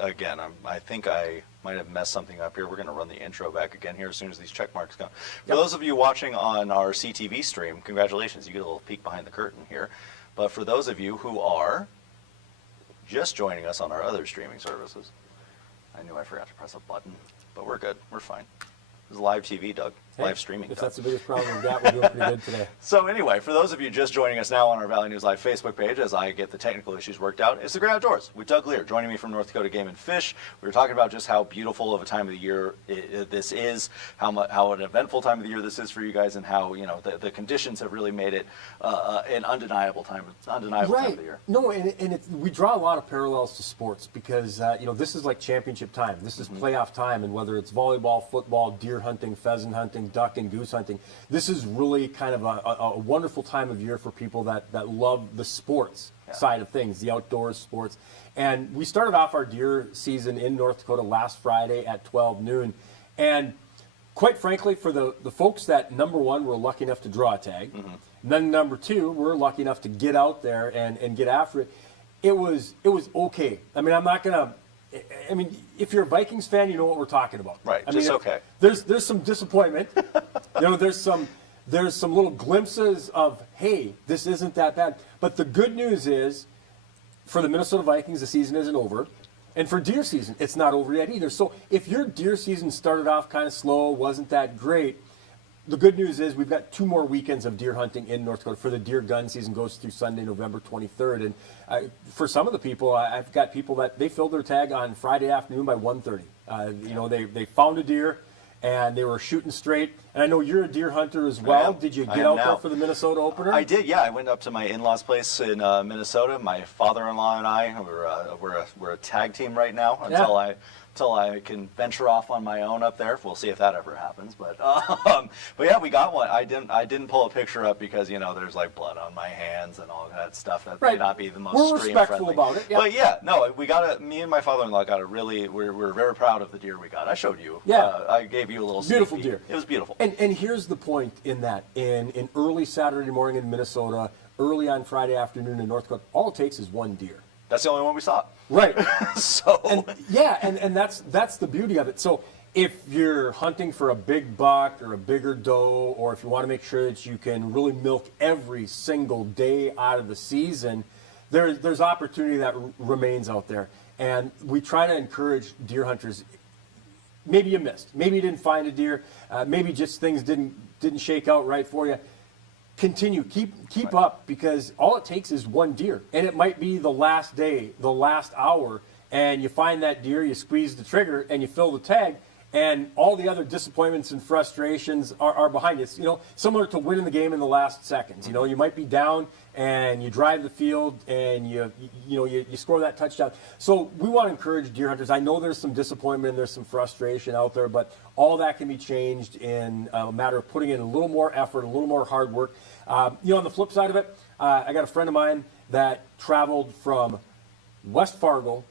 again, I think I might have messed something up here. We're going to run the intro back again here as soon as these check marks come. For those of you watching on our CTV stream, congratulations. You get a little peek behind the curtain here. But for those of you who are just joining us on our other streaming services, I knew I forgot to press a button, but we're good. We're fine. This is live TV, Doug. Hey, live streaming. If Doug. that's the biggest problem we've got, we're doing pretty good today. So anyway, for those of you just joining us now on our Valley News Live Facebook page, as I get the technical issues worked out, it's the Great Outdoors with Doug Leier, joining me from North Dakota Game and Fish. We were talking about just how beautiful of a time of the year this is, how an eventful time of the year this is for you guys, and how the conditions have really made it an undeniable time of the year. No, and we draw a lot of parallels to sports because this is like championship time. This is playoff time, and whether it's volleyball, football, deer hunting, pheasant hunting, duck and goose hunting, this is really kind of a wonderful time of year for people that love the sports side of things, the outdoors sports. And we started off our deer season in North Dakota last Friday at 12 noon. And quite frankly, for the folks that, number one, were lucky enough to draw a tag, and then number two, we're lucky enough to get out there and get after it, it was okay. I mean, I'm not going to... I mean, if you're a Vikings fan, you know what we're talking about. Right, I just mean, okay. There's some disappointment. There's some little glimpses of, hey, this isn't that bad. But the good news is, for the Minnesota Vikings, the season isn't over. And for deer season, it's not over yet either. So if your deer season started off kind of slow, wasn't that great, the good news is we've got 2 more weekends of deer hunting in North Dakota. For the deer gun season goes through Sunday, November 23rd. And for some of the people, I've got people that they filled their tag on Friday afternoon by 1:30. They found a deer and they were shooting straight. And I know you're a deer hunter as well. Did you get out there for the Minnesota opener? I did, yeah. I went up to my in-laws' place in Minnesota. My father-in-law and I, we're a tag team right now until I can venture off on my own up there. We'll see if that ever happens. But yeah, we got one. I didn't pull a picture up because there's like blood on my hands and all that stuff. That may not be the most We're respectful about it. Yeah. But yeah, no, me and my father-in-law got a really. We're very proud of the deer we got. I showed you. Yeah. I gave you a little beautiful sneak peek. deer. It was beautiful. And here's the point in that in early Saturday morning in Minnesota, early on Friday afternoon in North Dakota, all it takes is one deer. That's the only one we saw. Right. So and that's the beauty of it. So if you're hunting for a big buck or a bigger doe, or if you want to make sure that you can really milk every single day out of the season, there's opportunity that remains out there. And we try to encourage deer hunters. Maybe you missed. Maybe you didn't find a deer. Maybe just things didn't shake out right for you. Continue, keep up, because all it takes is one deer, and it might be the last day, the last hour, and you find that deer, you squeeze the trigger, and you fill the tag, and all the other disappointments and frustrations are behind you. It's, similar to winning the game in the last seconds. You might be down and you drive the field and you score that touchdown. So we want to encourage deer hunters. I know there's some disappointment and there's some frustration out there, but all that can be changed in a matter of putting in a little more effort, a little more hard work. On the flip side of it, I got a friend of mine that traveled from West Fargo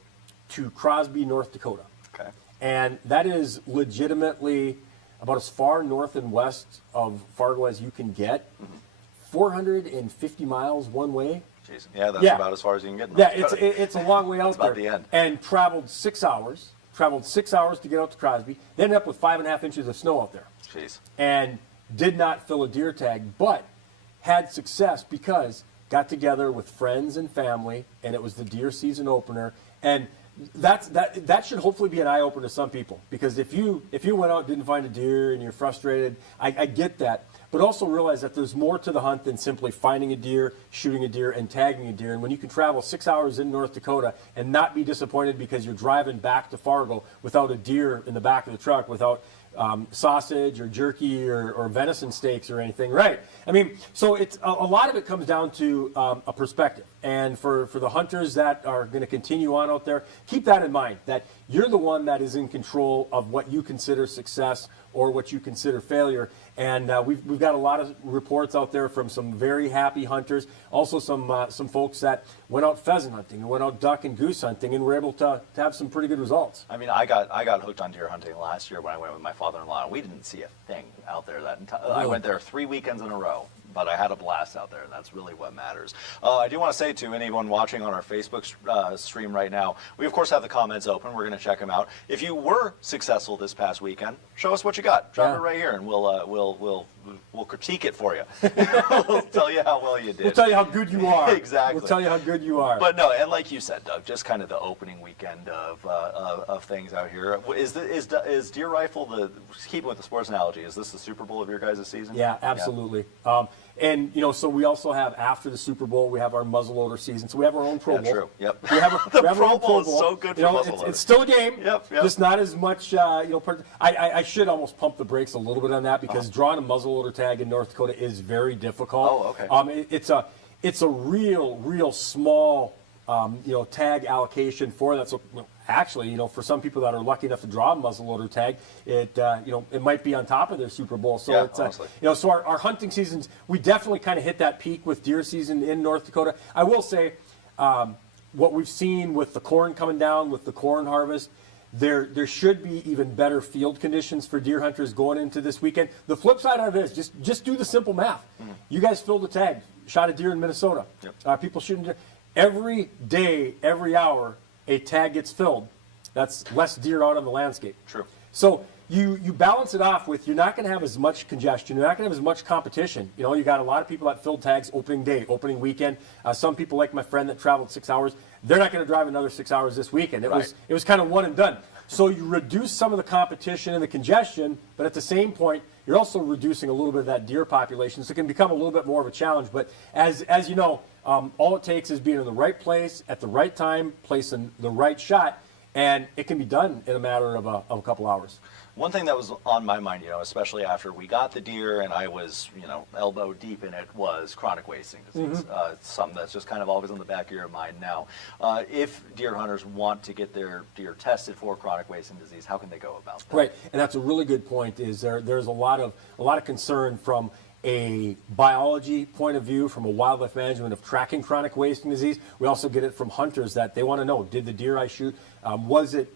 to Crosby, North Dakota. Okay. And that is legitimately about as far north and west of Fargo as you can get. 450 miles one way. Jeez. Yeah, that's about as far as you can get. Yeah, it's a long way out there. About the end. And traveled 6 hours. Traveled 6 hours to get out to Crosby. They ended up with 5.5 inches of snow out there. Jeez. And did not fill a deer tag, but had success because got together with friends and family, and it was the deer season opener. And that should hopefully be an eye opener to some people, because if you went out and didn't find a deer and you're frustrated, I get that, but also realize that there's more to the hunt than simply finding a deer, shooting a deer, and tagging a deer. And when you can travel 6 hours in North Dakota and not be disappointed because you're driving back to Fargo without a deer in the back of the truck, without sausage or jerky or venison steaks or anything, right? I mean, so it's a lot of it comes down to a perspective. And for the hunters that are going to continue on out there, keep that in mind, that you're the one that is in control of what you consider success or what you consider failure. And we've got a lot of reports out there from some very happy hunters, also some folks that went out pheasant hunting and went out duck and goose hunting and were able to have some pretty good results. I mean, I got hooked on deer hunting last year when I went with my father-in-law. We didn't see a thing out there I went there 3 weekends in a row. but I had a blast out there, and that's really what matters. I do want to say to anyone watching on our Facebook stream right now, we of course have the comments open. We're going to check them out. If you were successful this past weekend, show us what you got. Drop it right here, and we'll critique it for you. We'll tell you how well you did. We'll tell you how good you are. Exactly. We'll tell you how good you are. But no, and like you said, Doug, just kind of the opening weekend of things out here. Is Deer Rifle keeping with the sports analogy? Is this the Super Bowl of your guys' season? Yeah, absolutely. Yeah. And so we also have, after the Super Bowl, we have our muzzleloader season. So we have our own Pro Bowl. True. Yep. We have the we have Pro our own Bowl is so good for muzzleloaders. It's still a game. Yep. Just not as much. I should almost pump the brakes a little bit on that because drawing a muzzleloader tag in North Dakota is very difficult. Oh, okay. It's a real small tag allocation for that. So actually, for some people that are lucky enough to draw a muzzleloader tag, it might be on top of their Super Bowl. So yeah, it's honestly. So our hunting seasons, we definitely kind of hit that peak with deer season in North Dakota. I will say, what we've seen with the corn coming down, with the corn harvest, there should be even better field conditions for deer hunters going into this weekend. The flip side of it is just do the simple math. Mm-hmm. You guys filled a tag, shot a deer in Minnesota. Yep. People shooting deer. Every day, every hour, a tag gets filled. That's less deer out on the landscape. True. So you balance it off with, you're not going to have as much congestion. You're not going to have as much competition. You got a lot of people that filled tags opening day, opening weekend. Some people, like my friend that traveled 6 hours, they're not going to drive another 6 hours this weekend. It was kind of one and done. So you reduce some of the competition and the congestion, but at the same point, you're also reducing a little bit of that deer population. So it can become a little bit more of a challenge. But as you know, all it takes is being in the right place at the right time, placing the right shot, and it can be done in a matter of a couple hours. One thing that was on my mind, especially after we got the deer and I was, elbow deep in it, was chronic wasting disease. Mm-hmm. Something that's just kind of always on the back of your mind now. If deer hunters want to get their deer tested for chronic wasting disease, how can they go about that? Right, and that's a really good point. There's a lot of concern from a biology point of view, from a wildlife management of tracking chronic wasting disease. We also get it from hunters that they want to know, did the deer I shoot, was it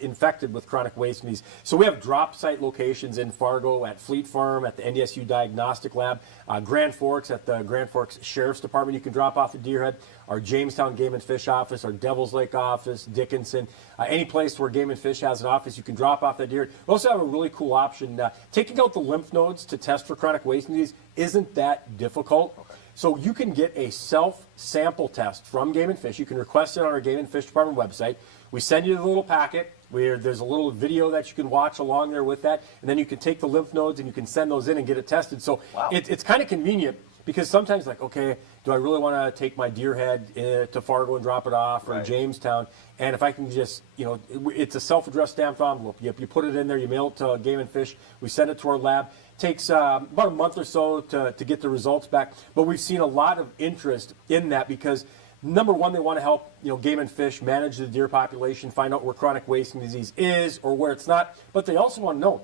infected with chronic wasting disease? So we have drop site locations in Fargo, at Fleet Farm, at the NDSU Diagnostic Lab, Grand Forks, at the Grand Forks Sheriff's Department. You can drop off a deer head. Our Jamestown Game and Fish office, our Devils Lake office, Dickinson, any place where Game and Fish has an office, you can drop off that deer. We also have a really cool option. Taking out the lymph nodes to test for chronic wasting disease isn't that difficult. Okay. So you can get a self-sample test from Game and Fish. You can request it on our Game and Fish Department website. We send you the little packet where there's a little video that you can watch along there with that, and then you can take the lymph nodes and you can send those in and get it tested. So wow. It's kind of convenient because sometimes, like, okay, do I really want to take my deer head to Fargo and drop it off, or Jamestown? And if I can just, it's a self-addressed stamped envelope. You put it in there, you mail it to Game and Fish, we send it to our lab. Takes about a month or so to get the results back, but we've seen a lot of interest in that because, number one, they want to help Game and Fish manage the deer population, find out where chronic wasting disease is or where it's not, but they also want to know,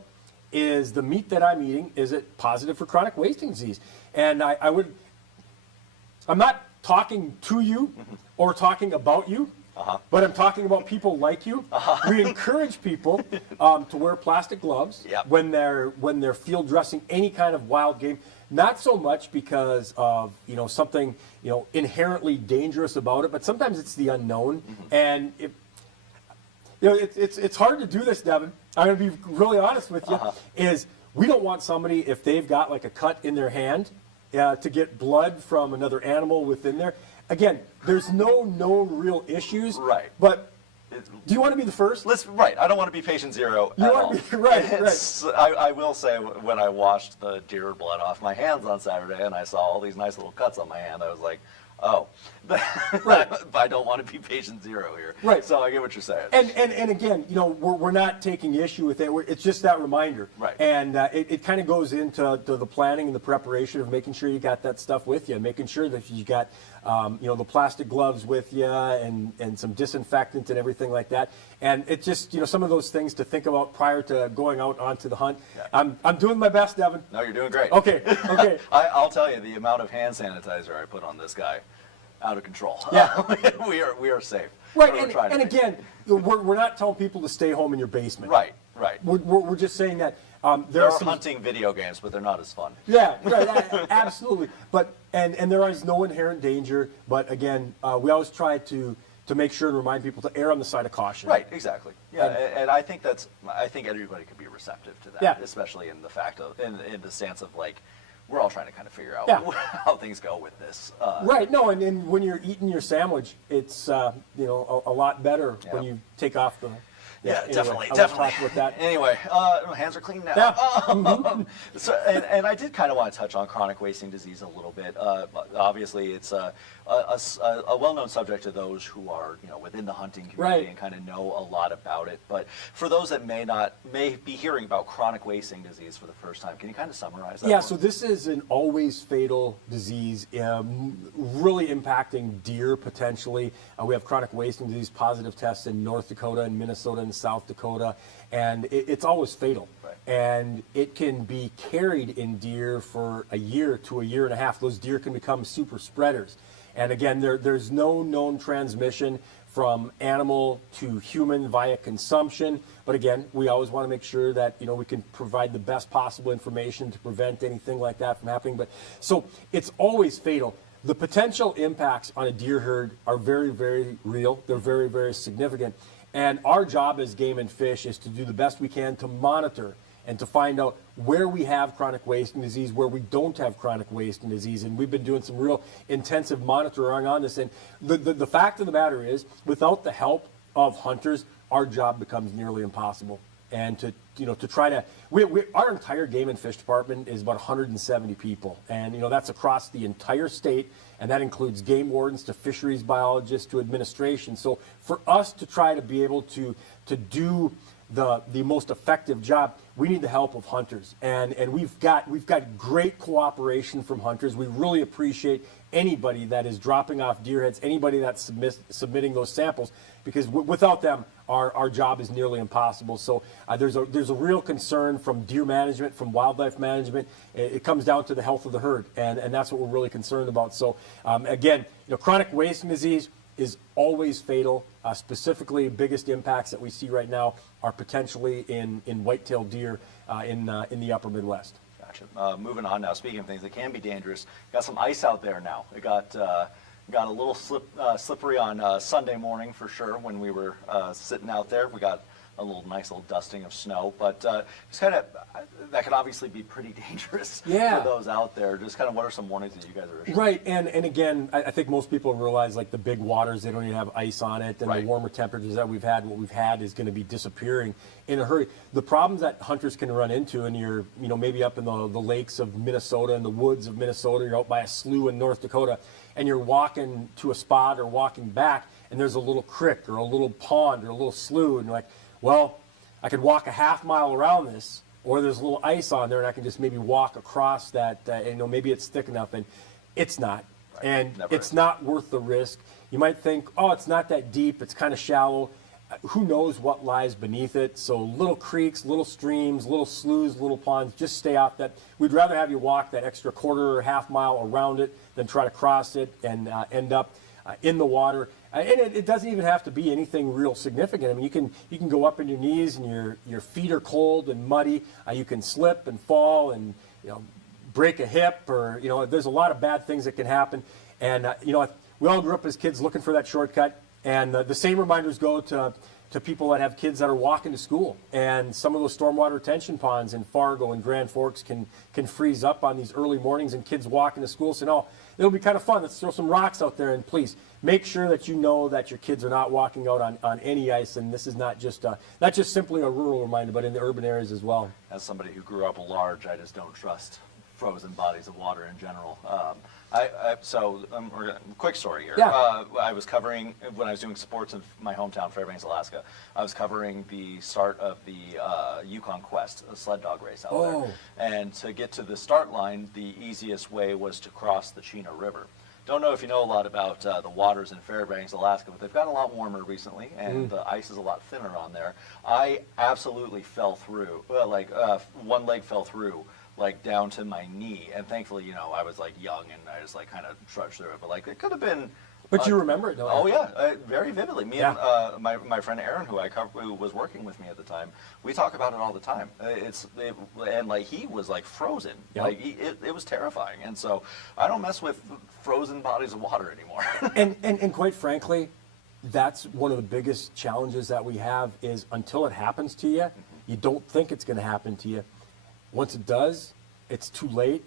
is the meat that I'm eating, is it positive for chronic wasting disease? And I'm not talking to you or talking about you. But I'm talking about people like you. We encourage people to wear plastic gloves when they're field dressing any kind of wild game. Not so much because of something inherently dangerous about it, but sometimes it's the unknown. Mm-hmm. And it's hard to do this, Devin. I'm going to be really honest with you. Is we don't want somebody, if they've got like a cut in their hand, to get blood from another animal within there. Again, there's no known real issues. Right. But do you want to be the first? Right. I don't want to be patient zero at all. Right. I will say, when I washed the deer blood off my hands on Saturday and I saw all these nice little cuts on my hand, I was like, oh, I don't want to be patient zero here. Right. So I get what you're saying. And again, we're not taking issue with it. It's just that reminder. Right. And it kind of goes into the planning and the preparation of making sure you got that stuff with you, making sure that you got the plastic gloves with you and some disinfectant and everything like that. And it's just some of those things to think about prior to going out onto the hunt. Yeah. I'm doing my best, Devin. No, you're doing great. Okay. I'll tell you, the amount of hand sanitizer I put on this guy, out of control. Yeah. we are safe. Right, and again, we're not telling people to stay home in your basement. Right. Right. We're just saying that there There are are some hunting video games, but they're not as fun. Yeah, right, absolutely. But and there is no inherent danger. But again, we always try to make sure and remind people to err on the side of caution. Right, exactly. Yeah, and I think everybody could be receptive to that, Yeah. especially in the fact of in the stance of like we're all trying to kind of figure out Yeah. how things go with this. Right. No, and when you're eating your sandwich, it's a lot better when Yeah. you take off the. Yeah, anyway, definitely, I won't definitely. talk about that. Anyway, hands are clean now. Yeah. So, and I did kind of want to touch on chronic wasting disease a little bit. Obviously, it's a well-known subject to those who are within the hunting community Right. and kind of know a lot about it. But for those that may be hearing about chronic wasting disease for the first time, can you kind of summarize that? Yeah, for so us? this is an always fatal disease, really impacting deer potentially. We have chronic wasting disease positive tests in North Dakota and Minnesota and South Dakota, and it's always fatal. Right. And it can be carried in deer for a year to a year and a half. Those deer can become super spreaders. And again, there's no known transmission from animal to human via consumption. But again, we always want to make sure that we can provide the best possible information to prevent anything like that from happening. But so it's always fatal. The potential impacts on a deer herd are very, very real. They're very, very significant. And our job as Game and Fish is to do the best we can to monitor and to find out where we have chronic wasting disease, where we don't have chronic wasting disease. And we've been doing some real intensive monitoring on this. And the fact of the matter is, without the help of hunters, our job becomes nearly impossible. And to try to, our entire Game and Fish department is about 170 people. And, that's across the entire state. And that includes game wardens to fisheries biologists to administration. So for us to try to be able to do the most effective job, we need the help of hunters, and we've got great cooperation from hunters. We really appreciate anybody that is dropping off deer heads, anybody that's submitting those samples, because without them, our job is nearly impossible. So there's a real concern from deer management, from wildlife management. It comes down to the health of the herd, and that's what we're really concerned about. So again, chronic wasting disease is always fatal. Specifically, biggest impacts that we see right now are potentially in white-tailed deer in the upper Midwest. Gotcha. Moving on now. Speaking of things that can be dangerous, got some ice out there now. It got a little slippery on Sunday morning for sure when we were sitting out there. We got a nice little dusting of snow, but it's kind of that can obviously be pretty dangerous Yeah. for those out there. Just kind of what are some warnings that you guys are issuing? Right, and again, I think most people realize like the big waters, they don't even have ice on it, and Right. the warmer temperatures that we've had, what we've had is going to be disappearing in a hurry. The problems that hunters can run into, and you're maybe up in the lakes of Minnesota, in the woods of Minnesota, you're out by a slough in North Dakota, and you're walking to a spot or walking back, and there's a little creek or a little pond or a little slough, and you're like, well, I could walk a half mile around this, or there's a little ice on there, and I can just maybe walk across that. Maybe it's thick enough, and it's not. Right. And Never it's is. not worth the risk. You might think, oh, it's not that deep. It's kind of shallow. Who knows what lies beneath it? So little creeks, little streams, little sloughs, little ponds. Just stay off that. We'd rather have you walk that extra quarter or half mile around it than try to cross it and end up in the water. And it doesn't even have to be anything real significant. I mean, you can go up in your knees and your feet are cold and muddy. You can slip and fall and break a hip, or there's a lot of bad things that can happen. And we all grew up as kids looking for that shortcut. And the same reminders go to people that have kids that are walking to school. And some of those stormwater retention ponds in Fargo and Grand Forks can freeze up on these early mornings, and kids walking to school saying, oh, it'll be kind of fun. Let's throw some rocks out there. And please make sure that you know that your kids are not walking out on any ice. And this is not just simply a rural reminder, but in the urban areas as well. As somebody who grew up large, I just don't trust frozen bodies of water in general. Quick story here. Yeah. I was covering, when I was doing sports in my hometown, Fairbanks, Alaska, I was covering the start of the Yukon Quest, a sled dog race out there. And to get to the start line, the easiest way was to cross the Chena River. Don't know if you know a lot about the waters in Fairbanks, Alaska, but they've gotten a lot warmer recently, and the ice is a lot thinner on there. I absolutely fell through, one leg fell through, down to my knee, and thankfully, I was young and I just kind of trudged through it. But it could have been But you remember it, don't you? Oh yeah, very vividly. Me Yeah. and my friend Aaron, who was working with me at the time, we talk about it all the time. And like he was like frozen. Yep. Like it was terrifying. And so I don't mess with frozen bodies of water anymore. And quite frankly, that's one of the biggest challenges that we have is until it happens to you, you don't think it's going to happen to you. Once it does, it's too late,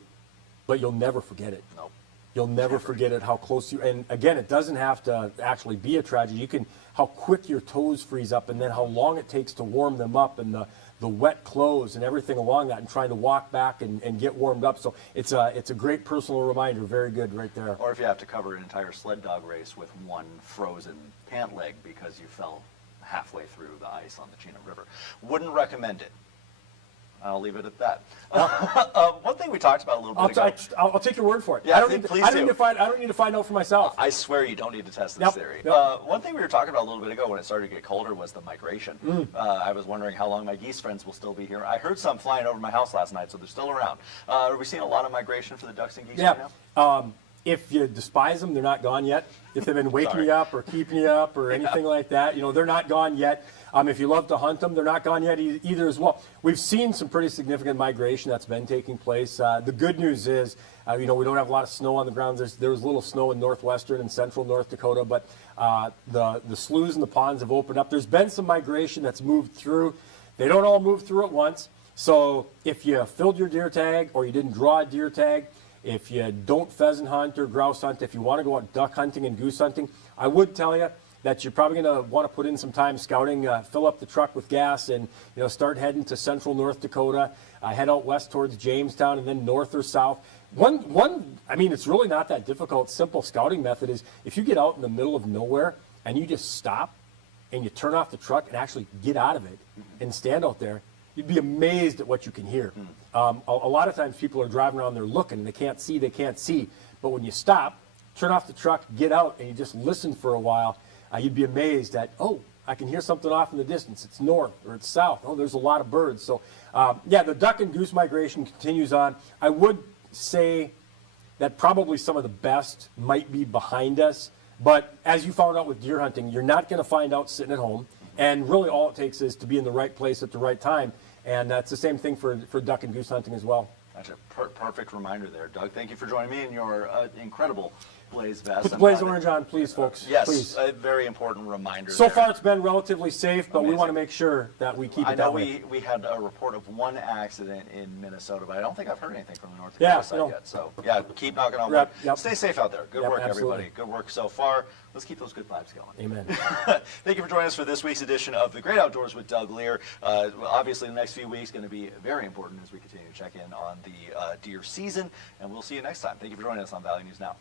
but you'll never forget it. No. You'll never forget it, how close you, and again, it doesn't have to actually be a tragedy. You can, how quick your toes freeze up and then how long it takes to warm them up and the wet clothes and everything along that and trying to walk back and get warmed up. So it's a great personal reminder, very good right there. Or if you have to cover an entire sled dog race with one frozen pant leg because you fell halfway through the ice on the Chino River. Wouldn't recommend it. I'll leave it at that. One thing we talked about a little bit ago. I'll take your word for it. Yeah, I don't need please I don't do. need to find. I don't need to find out for myself. I swear you don't need to test this Yep, theory. yep. One thing we were talking about a little bit ago when it started to get colder was the migration. I was wondering how long my geese friends will still be here. I heard some flying over my house last night, so they're still around. Are we seeing a lot of migration for the ducks and geese right Yeah. now? If you despise them, they're not gone yet. If they've been waking Sorry. you up or keeping you up or anything like that, they're not gone yet. If you love to hunt them, they're not gone yet either as well. We've seen some pretty significant migration that's been taking place. The good news is, we don't have a lot of snow on the ground. There's little snow in northwestern and central North Dakota, but the sloughs and the ponds have opened up. There's been some migration that's moved through. They don't all move through at once. So if you filled your deer tag or you didn't draw a deer tag, if you don't pheasant hunt or grouse hunt, if you want to go out duck hunting and goose hunting, I would tell you that you're probably going to want to put in some time scouting, fill up the truck with gas, and start heading to central North Dakota, head out west towards Jamestown, and then north or south. It's really not that difficult. Simple scouting method is if you get out in the middle of nowhere and you just stop and you turn off the truck and actually get out of it and stand out there, you'd be amazed at what you can hear. A lot of times people are driving around there looking and they can't see. But when you stop, turn off the truck, get out, and you just listen for a while, you'd be amazed at, I can hear something off in the distance. It's north or it's south. Oh, there's a lot of birds. So, the duck and goose migration continues on. I would say that probably some of the best might be behind us. But as you found out with deer hunting, you're not going to find out sitting at home. And really all it takes is to be in the right place at the right time. And that's the same thing for duck and goose hunting as well. That's a perfect reminder there, Doug. Thank you for joining me in your incredible Blaze vest. Put the Blaze orange on, please, folks. Yes, please. a very important reminder. So there. far, it's been relatively safe, but we Amazing. want to make sure that we keep it I know that way. we had a report of one accident in Minnesota, but I don't think I've heard anything from the North Dakota side yet. So, keep knocking on wood. Yep. Stay safe out there. Good Yep, work, absolutely. everybody. Good work so far. Let's keep those good vibes going. Amen. Thank you for joining us for this week's edition of The Great Outdoors with Doug Leier. Obviously, the next few weeks going to be very important as we continue to check in on the deer season, and we'll see you next time. Thank you for joining us on Valley News Now.